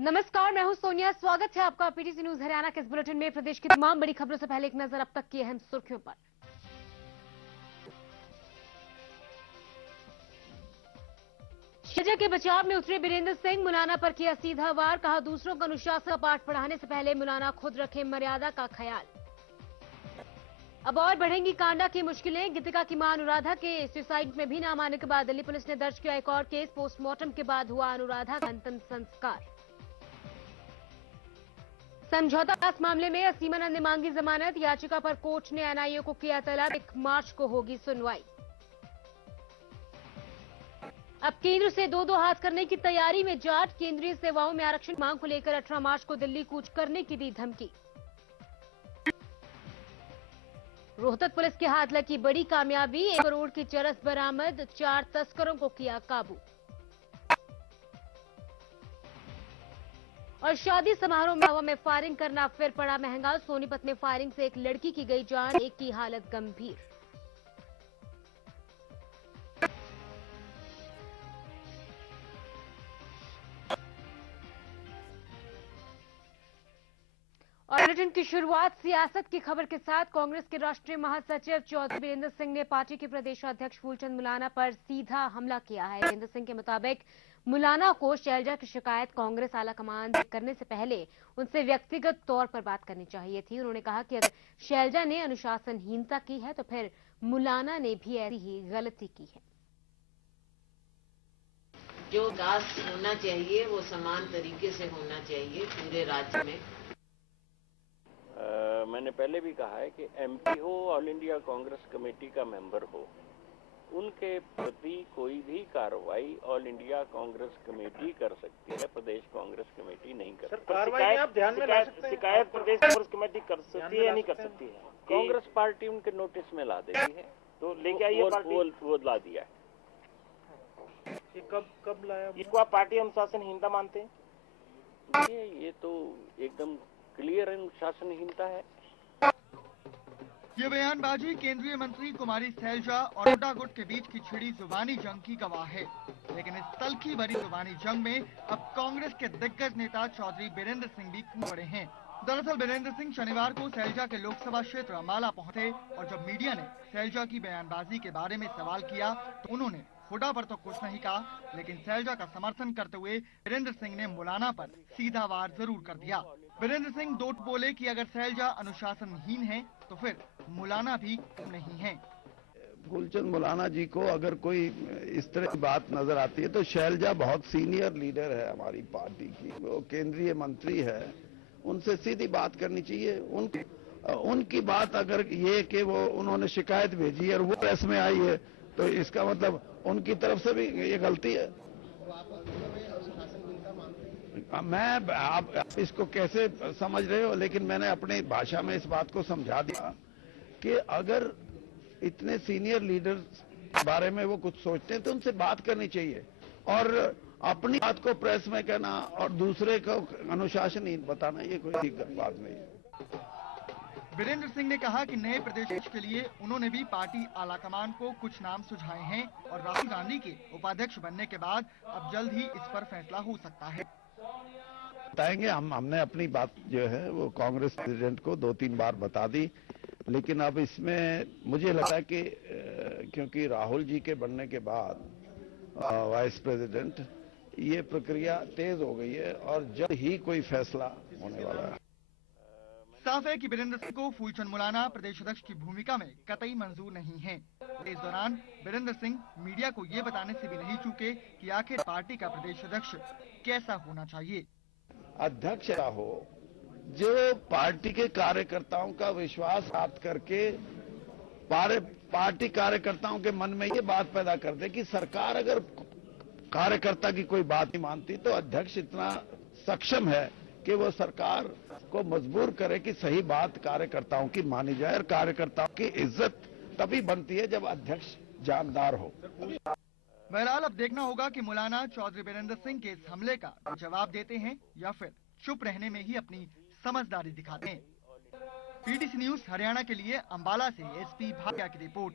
नमस्कार, मैं हूं सोनिया। स्वागत है आपका पीटीसी न्यूज हरियाणा के इस बुलेटिन में। प्रदेश की तमाम बड़ी खबरों से पहले एक नजर अब तक की अहम सुर्खियों पर। शैलजा के बचाव में उतरे बीरेंद्र सिंह, मुलाना पर किया सीधा वार। कहा, दूसरों को अनुशासन का पाठ पढ़ाने से पहले मुलाना खुद रखे मर्यादा का ख्याल। अब और बढ़ेंगी कांडा की मुश्किलें। गीतिका की मां अनुराधा के सुसाइड में भी नाम आने के बाद दिल्ली पुलिस ने दर्ज किया एक और केस। पोस्टमार्टम के बाद हुआ अनुराधा का अंतिम संस्कार। समझौता पास मामले में असीमानंद ने मांगी जमानत। याचिका पर कोर्ट ने एनआईए को किया तलब। 1 मार्च को होगी सुनवाई। अब केंद्र से दो हाथ करने की तैयारी में जाट। केंद्रीय सेवाओं में आरक्षण मांग को लेकर 18 मार्च को दिल्ली कूच करने की दी धमकी। रोहतक पुलिस के हाथ लगी बड़ी कामयाबी। 1 करोड़ की चरस बरामद। 4 तस्करों को किया काबू। और शादी समारोह में हवा में फायरिंग करना फिर पड़ा महंगा। सोनीपत में फायरिंग से एक लड़की की गई जान, एक की हालत गंभीर। और बुलेटिन की शुरुआत सियासत की खबर के साथ। कांग्रेस के राष्ट्रीय महासचिव चौधरी बीरेंद्र सिंह ने पार्टी के प्रदेशाध्यक्ष फूलचंद मुलाना पर सीधा हमला किया है। बीरेंद्र सिंह के मुताबिक मुलाना को शैलजा की शिकायत कांग्रेस आलाकमान करने से पहले उनसे व्यक्तिगत तौर पर बात करनी चाहिए थी। उन्होंने कहा कि अगर शैलजा ने अनुशासनहीनता की है तो फिर मुलाना ने भी ऐसी ही गलती की है। जो विकास होना चाहिए वो समान तरीके से होना चाहिए पूरे राज्य में। मैंने पहले भी कहा है कि एमपी हो, ऑल इंडिया कांग्रेस कमेटी का मेंबर हो, उनके प्रति कोई भी कार्रवाई ऑल इंडिया कांग्रेस कमेटी कर सकती है, प्रदेश कांग्रेस कमेटी नहीं कर सकती। कार्रवाई आप ध्यान में ला सकते हैं। शिकायत प्रदेश कांग्रेस कमेटी कर सकती है या नहीं कर सकती है? कांग्रेस पार्टी उनके नोटिस में ला देती है, तो लेके आइए पार्टी। वो ला दिया है। ये कब लाया? इसको आप पार्टी अनुशासनहीनता मानते हैं? ये तो एकदम क्लियर अनुशासनहीनता है। ये बयानबाजी केंद्रीय मंत्री कुमारी सैलजा और नड्डा गुट के बीच की छिड़ी जुबानी जंग की गवाह है। लेकिन इस तलखी भरी जुबानी जंग में अब कांग्रेस के दिग्गज नेता चौधरी बीरेंद्र सिंह भी कूद पड़े हैं। दरअसल बीरेंद्र सिंह शनिवार को सैलजा के लोकसभा क्षेत्र अम्बाला पहुंचे और जब मीडिया ने सैलजा की बयानबाजी के बारे में सवाल किया तो उन्होंने हुड्डा पर तो कुछ नहीं कहा, लेकिन सैलजा का समर्थन करते हुए बीरेंद्र सिंह ने मुलाना पर सीधा वार जरूर कर दिया। बीरेंद्र सिंह दोट बोले कि अगर सैलजा अनुशासनहीन है तो फिर मुलाना भी कम नहीं है। फूलचंद मुलाना जी को अगर कोई इस तरह की बात नजर आती है तो शैलजा बहुत सीनियर लीडर है हमारी पार्टी की, वो केंद्रीय मंत्री है, उनसे सीधी बात करनी चाहिए। उनकी बात अगर ये कि वो उन्होंने शिकायत भेजी है और वो प्रेस में आई है तो इसका मतलब उनकी तरफ से भी ये गलती है। आप इसको कैसे समझ रहे हो, लेकिन मैंने अपनी भाषा में इस बात को समझा दिया कि अगर इतने सीनियर लीडर्स के बारे में वो कुछ सोचते हैं तो उनसे बात करनी चाहिए, और अपनी बात को प्रेस में कहना और दूसरे को अनुशासनहीन बताना ये कोई ठीक बात नहीं है। बीरेंद्र सिंह ने कहा कि नए प्रदेश के लिए उन्होंने भी पार्टी आलाकमान को कुछ नाम सुझाए हैं और राहुल गांधी के उपाध्यक्ष बनने के बाद अब जल्द ही इस पर फैसला हो सकता है। बताएंगे, हमने अपनी बात जो है वो कांग्रेस प्रेसिडेंट को 2-3 बार बता दी, लेकिन अब इसमें मुझे लगता है कि क्योंकि राहुल जी के बनने के बाद वाइस प्रेसिडेंट ये प्रक्रिया तेज हो गई है और जल्द ही कोई फैसला होने वाला है। साफ है कि बीरेंद्र सिंह को फूलचंद मुलाना प्रदेश अध्यक्ष की भूमिका में कतई मंजूर नहीं है। इस दौरान बीरेंद्र सिंह मीडिया को ये बताने से भी नहीं चूके कि आखिर पार्टी का प्रदेश अध्यक्ष कैसा होना चाहिए। अध्यक्ष हो जो पार्टी के कार्यकर्ताओं का विश्वास प्राप्त करके पार्टी कार्यकर्ताओं के मन में ये बात पैदा कर दे कि सरकार अगर कार्यकर्ता की कोई बात नहीं मानती तो अध्यक्ष इतना सक्षम है कि वो सरकार को मजबूर करे कि सही बात कार्यकर्ताओं की मानी जाए, और कार्यकर्ताओं की इज्जत तभी बनती है जब अध्यक्ष जानदार हो। बहरहाल अब देखना होगा कि मुलाना चौधरी बीरेंद्र सिंह के इस हमले का जवाब देते हैं या फिर चुप रहने में ही अपनी समझदारी दिखाते हैं। पीटीसी न्यूज हरियाणा के लिए अंबाला से एसपी भाटिया की रिपोर्ट।